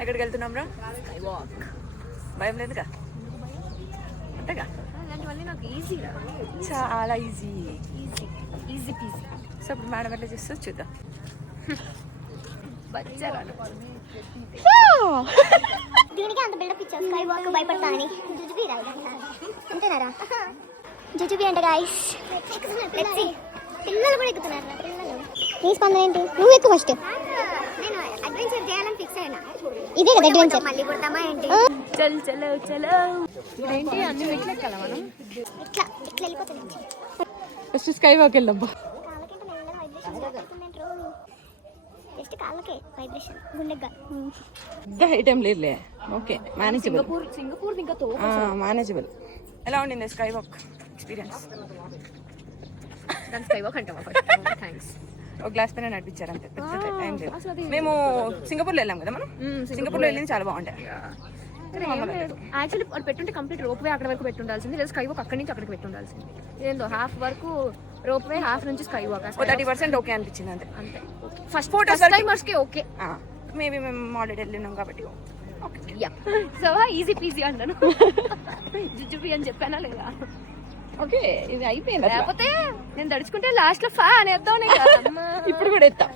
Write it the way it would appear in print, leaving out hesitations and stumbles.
ఎక్కడికి వెళ్తున్నాం రా? భయం లేదుగా అంతేగా? అలాంటివన్నీ నాకు ఈజీ, చాలా easy easy easy PG. So ఇప్పుడు మేడం ఎట్లా చేస్తే చూద్దాం. బచ్చారాలు దీనికి అంత బిల్డప్ ఇచ్చావు స్కై వాక్ భయపడతా అని. జుజుబీ రా అంతేనారా? జుజుబీ అంటే గాయ్స్ పిల్లలు కూడా ఎక్కుతున్నారు. పిల్లలు నీ స్పందన ఏంటి? నువ్వు ఎక్కువ ఫస్ట్. నేను అడ్వెంచర్ చేయాలని ఫిక్స్ అయినా. ఇదే కదా అడ్వెంచర్. మళ్ళీ పుడతామా ఏంటి? చల్ చలో చలో. ఇదేంటి అన్ని మెట్లు ఎక్కాలా మనం? ఇట్లా ఇట్లా వెళ్ళిపోతుంది. ఫస్ట్ స్కై వాక్ వెళ్దాం. కాళ్ళకంటే మెల్లగా వైబ్రేషన్ జరుగుతుందంటే జస్ట్ కాళ్ళకే వైబ్రేషన్ గుండెగా. పెద్ద ఐటమ్ లేదులే. Okay manageable. సింగపూర్ ఇంకా తో మేనేజబుల్. ఎలా ఉండింది స్కై వాక్ ఎక్స్పీరియన్స్? దాని స్కై వాక్ అంటావా? థ్యాంక్స్. ఒక గ్లాస్ పైన నడిపించారు అంతే. ఏం లేదు. మేము సింగపూర్లో వెళ్ళాం కదా. మనం సింగపూర్లో వెళ్ళింది చాలా బాగుంటాయి. యాక్చువల్లీ అది పెట్టుంటే కంప్లీట్ రోప్ వే అక్కడ వరకు పెట్టుండాల్సింది, లేదా స్కై వాక్ అక్కడి నుంచి అక్కడికి పెట్టుండాల్సింది. ఏందో హాఫ్ వరకు రోప్ వే, హాఫ్ నుంచి స్కై వాక్. 30% ఓకే అనిపించింది అంతే. అంతే. ఫస్ట్ ఫస్ట్ టైమర్స్కి ఓకే. మేబీ మేము ఆల్రెడీ వెళ్ళినాం కాబట్టి ఓకే. సో ఈజీ పీజీ అన్నాను. జుజుబీ అని చెప్పానా లేదా? ఓకే ఇది అయిపోయింది. లేకపోతే నేను తడుచుకుంటే లాస్ట్ లో ఫా అనేద్దాం. ఇప్పుడు కూడా ఎత్తా.